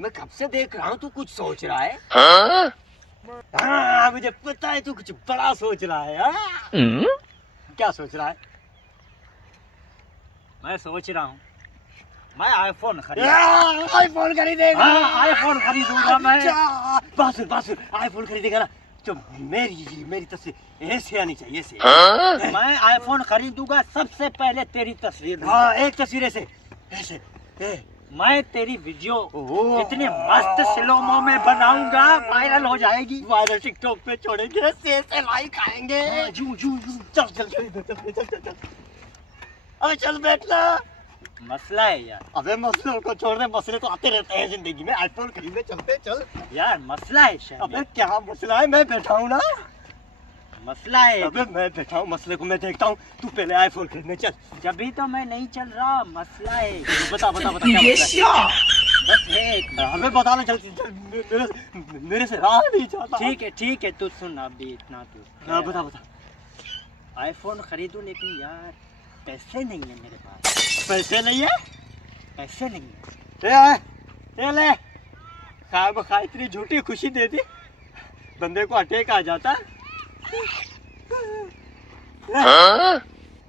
मैं कब से देख रहा हूँ तू कुछ सोच रहा है। हाँ मुझे पता है तू कुछ बड़ा सोच रहा है। क्या सोच रहा है? मैं सोच रहा हूँ मैं आईफोन खरीदेगा। हाँ, आईफोन खरीदूंगा मैं। बासुर आईफोन खरीदेगा ना तो मेरी तस्वीर ऐसे आनी चाहिए ऐसे। मैं आईफोन खरीदूंगा सबसे पहले तेरी तस्वीर। हाँ एक तस्वीर ऐसे ऐसे मैं तेरी वीडियो इतनी मस्त स्लोमो में बनाऊंगा वायरल हो जाएगी। वायरल टिकटॉक पे छोड़ेंगे ऐसे लाइक आएंगे। चल अबे चल बैठना। मसला है यार। अबे मसलों को छोड़ दे, मसले तो आते रहते हैं जिंदगी में। आईफोन खरीदने चलते चल यार मसला है शायद। अबे क्या मसला है? मैं बैठा हूँ ना। मसला है। अबे मैं बैठा हूँ, मसले को मैं देखता हूँ। तू पहले आईफोन खरीदने चल। जब भी तो मैं नहीं चल रहा। मसला है। बता क्या मसला है? बस एक अबे बता ना चल मेरे से रहा नहीं जाता। ठीक है तू सुन अभी इतना तू। हाँ बता आईफोन खरीदूं लेकिन यार पैसे नहीं है मेरे पास। पैसे नहीं है? पैसे नहीं है। ये ले खा इतनी झूठी खुशी दे दी, बंदे को अटैक आ जाता।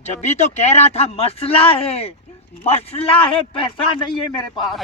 जब भी तो कह रहा था मसला है पैसा नहीं है मेरे पास।